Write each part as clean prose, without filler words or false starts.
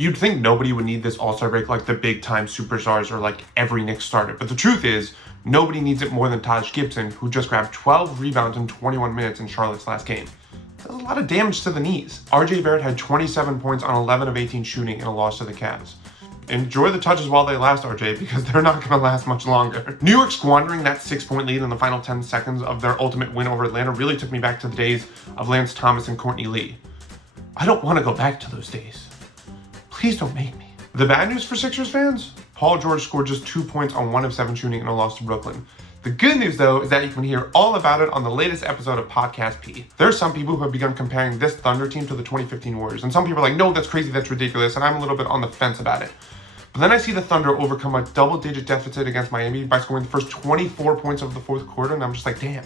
You'd think nobody would need this All-Star break like the big-time superstars or like every Knicks starter, but the truth is, nobody needs it more than Taj Gibson, who just grabbed 12 rebounds in 21 minutes in Charlotte's last game. That's a lot of damage to the knees. RJ Barrett had 27 points on 11 of 18 shooting in a loss to the Cavs. Enjoy the touches while they last, RJ, because they're not going to last much longer. New York squandering that 6-point lead in the final 10 seconds of their ultimate win over Atlanta really took me back to the days of Lance Thomas and Courtney Lee. I don't want to go back to those days. Please don't make me. The bad news for Sixers fans? Paul George scored just 2 points on 1 of 7 shooting in a loss to Brooklyn. The good news, though, is that you can hear all about it on the latest episode of Podcast P. There are some people who have begun comparing this Thunder team to the 2015 Warriors, and some people are like, no, that's crazy, that's ridiculous, and I'm a little bit on the fence about it. But then I see the Thunder overcome a double-digit deficit against Miami by scoring the first 24 points of the fourth quarter, and I'm just like, damn.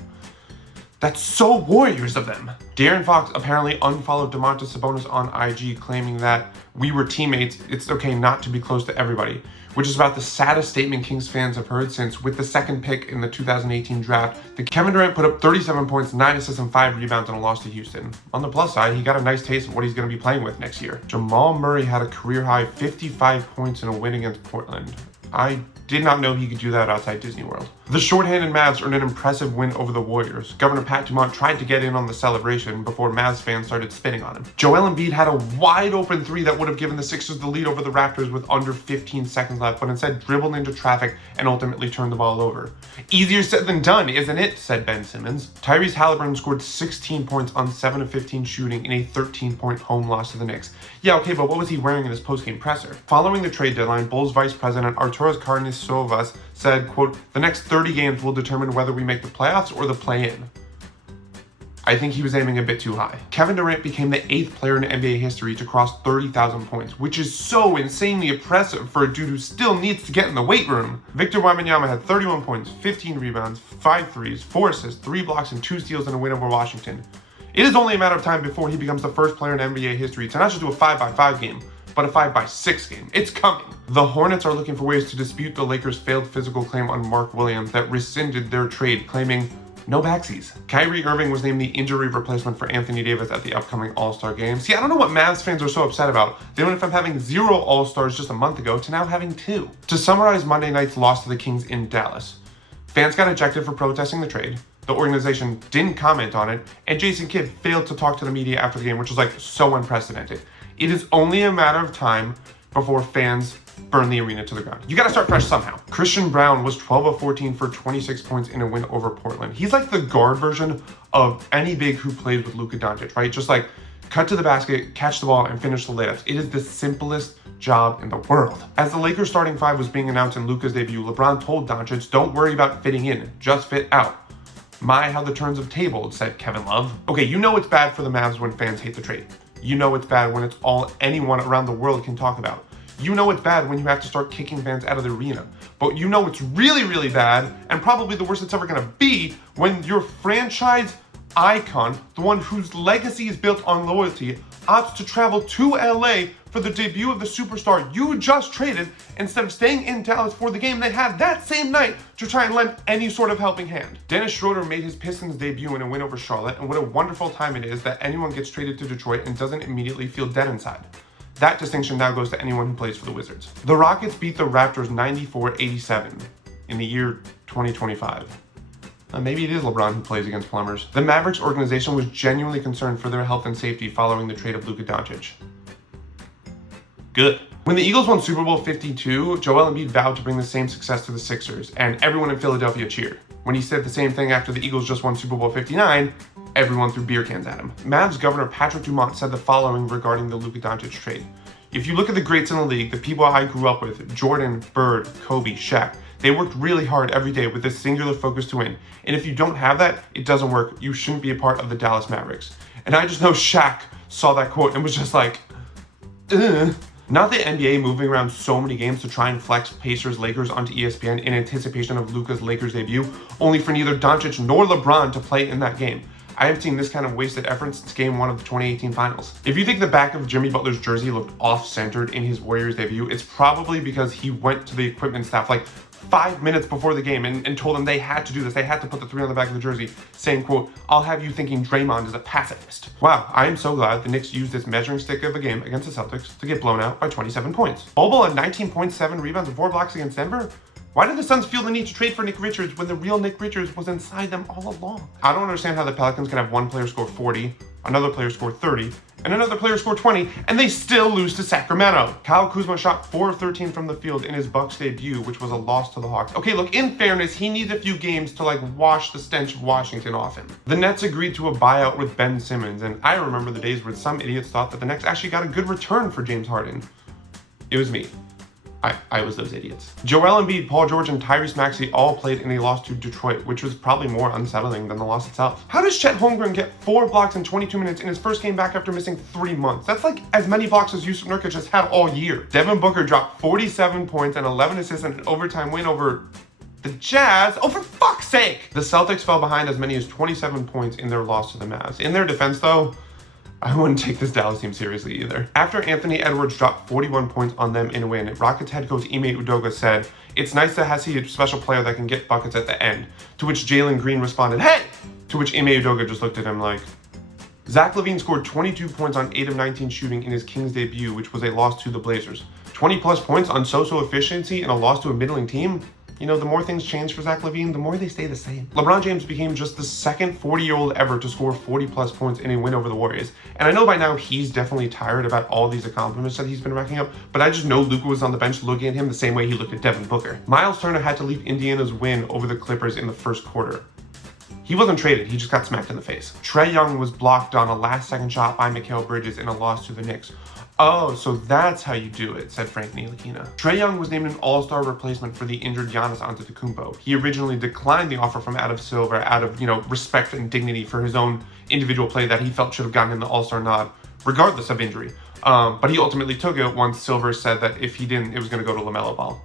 That's so Warriors of them. De'Aaron Fox apparently unfollowed Domantas Sabonis on IG, claiming that we were teammates, it's okay not to be close to everybody, which is about the saddest statement Kings fans have heard since, with the second pick in the 2018 draft, that Kevin Durant put up 37 points, 9 assists, and 5 rebounds in a loss to Houston. On the plus side, he got a nice taste of what he's going to be playing with next year. Jamal Murray had a career-high 55 points in a win against Portland. I did not know he could do that outside Disney World. The shorthanded Mavs earned an impressive win over the Warriors. Governor Pat Dumont tried to get in on the celebration before Mavs fans started spitting on him. Joel Embiid had a wide open three that would have given the Sixers the lead over the Raptors with under 15 seconds left, but instead dribbled into traffic and ultimately turned the ball over. Easier said than done, isn't it? Said Ben Simmons. Tyrese Halliburton scored 16 points on 7 of 15 shooting in a 13-point home loss to the Knicks. Yeah, okay, but what was he wearing in his post-game presser? Following the trade deadline, Bulls Vice President Arturas Karnisovas said, quote, "The next 30 games will determine whether we make the playoffs or the play-in." I think he was aiming a bit too high. Kevin Durant became the 8th player in NBA history to cross 30,000 points, which is so insanely impressive for a dude who still needs to get in the weight room. Victor Wembanyama had 31 points, 15 rebounds, 5 threes, 4 assists, 3 blocks, and 2 steals in a win over Washington. It is only a matter of time before he becomes the first player in NBA history to not just do a 5x5 game, but a 5x6 game. It's coming. The Hornets are looking for ways to dispute the Lakers' failed physical claim on Mark Williams that rescinded their trade, claiming no backsies. Kyrie Irving was named the injury replacement for Anthony Davis at the upcoming All-Star game. See, I don't know what Mavs fans are so upset about. They went from having 0 All-Stars just a month ago to now having 2. To summarize Monday night's loss to the Kings in Dallas, fans got ejected for protesting the trade, the organization didn't comment on it, and Jason Kidd failed to talk to the media after the game, which was like so unprecedented. It is only a matter of time before fans burn the arena to the ground. You gotta start fresh somehow. Christian Brown was 12 of 14 for 26 points in a win over Portland. He's like the guard version of any big who plays with Luka Doncic, right? Just like cut to the basket, catch the ball, and finish the layups. It is the simplest job in the world. As the Lakers starting 5 was being announced in Luka's debut, LeBron told Doncic, "Don't worry about fitting in, just fit out." My, how the turns have tabled, said Kevin Love. Okay, you know it's bad for the Mavs when fans hate the trade. You know it's bad when it's all anyone around the world can talk about. You know it's bad when you have to start kicking fans out of the arena. But you know it's really, really bad, and probably the worst it's ever gonna be, when your franchise icon, the one whose legacy is built on loyalty, opts to travel to LA for the debut of the superstar you just traded instead of staying in Dallas for the game they had that same night to try and lend any sort of helping hand. Dennis Schroeder made his Pistons debut in a win over Charlotte, and what a wonderful time it is that anyone gets traded to Detroit and doesn't immediately feel dead inside. That distinction now goes to anyone who plays for the Wizards. The Rockets beat the Raptors 94-87 in the year 2025. Maybe it is LeBron who plays against plumbers. The Mavericks organization was genuinely concerned for their health and safety following the trade of Luka Doncic. Good. When the Eagles won Super Bowl 52, Joel Embiid vowed to bring the same success to the Sixers, and everyone in Philadelphia cheered. When he said the same thing after the Eagles just won Super Bowl 59, everyone threw beer cans at him. Mavs Governor Patrick Dumont said the following regarding the Luka Doncic trade. "If you look at the greats in the league, the people I grew up with, Jordan, Bird, Kobe, Shaq, they worked really hard every day with this singular focus to win. And if you don't have that, it doesn't work. You shouldn't be a part of the Dallas Mavericks." And I just know Shaq saw that quote and was just like, ugh. Not the NBA moving around so many games to try and flex Pacers Lakers onto ESPN in anticipation of Luka's Lakers debut, only for neither Doncic nor LeBron to play in that game. I haven't seen this kind of wasted effort since game 1 of the 2018 finals. If you think the back of Jimmy Butler's jersey looked off-centered in his Warriors debut, it's probably because he went to the equipment staff like 5 minutes before the game and told them they had to do this. They had to put the 3 on the back of the jersey, saying, quote, "I'll have you thinking Draymond is a pacifist." Wow, I am so glad the Knicks used this measuring stick of a game against the Celtics to get blown out by 27 points. Bobo had 19.7 rebounds and 4 blocks against Denver. Why did the Suns feel the need to trade for Nick Richards when the real Nick Richards was inside them all along? I don't understand how the Pelicans can have one player score 40, another player score 30, and another player score 20, and they still lose to Sacramento. Kyle Kuzma shot 4 of 13 from the field in his Bucks debut, which was a loss to the Hawks. Okay, look, in fairness, he needs a few games to wash the stench of Washington off him. The Nets agreed to a buyout with Ben Simmons, and I remember the days where some idiots thought that the Nets actually got a good return for James Harden. It was me. I was those idiots. Joel Embiid, Paul George, and Tyrese Maxey all played in a loss to Detroit, which was probably more unsettling than the loss itself. How does Chet Holmgren get 4 blocks in 22 minutes in his first game back after missing 3 months? That's like as many blocks as Yusuf Nurkic has had all year. Devin Booker dropped 47 points and 11 assists in an overtime win over the Jazz. Oh, for fuck's sake! The Celtics fell behind as many as 27 points in their loss to the Mavs. In their defense, though, I wouldn't take this Dallas team seriously either. After Anthony Edwards dropped 41 points on them in a win, Rockets head coach Ime Udoka said, "It's nice to see a special player that can get buckets at the end." To which Jalen Green responded, "Hey!" To which Ime Udoka just looked at him like, Zach LaVine scored 22 points on 8 of 19 shooting in his Kings debut, which was a loss to the Blazers. 20 plus points on so-so efficiency in a loss to a middling team? You know, the more things change for Zach LaVine, the more they stay the same. LeBron James became just the second 40-year-old ever to score 40 plus points in a win over the Warriors. And I know by now he's definitely tired about all these accomplishments that he's been racking up, but I just know Luka was on the bench looking at him the same way he looked at Devin Booker. Miles Turner had to leave Indiana's win over the Clippers in the first quarter. He wasn't traded, he just got smacked in the face. Trae Young was blocked on a last-second shot by Mikal Bridges in a loss to the Knicks. "Oh, so that's how you do it," said Frank Ntilikina. Trae Young was named an all-star replacement for the injured Giannis Antetokounmpo. He originally declined the offer from Adam Silver out of, respect and dignity for his own individual play that he felt should have gotten him the all-star nod, regardless of injury. But he ultimately took it once Silver said that if he didn't, it was going to go to LaMelo Ball.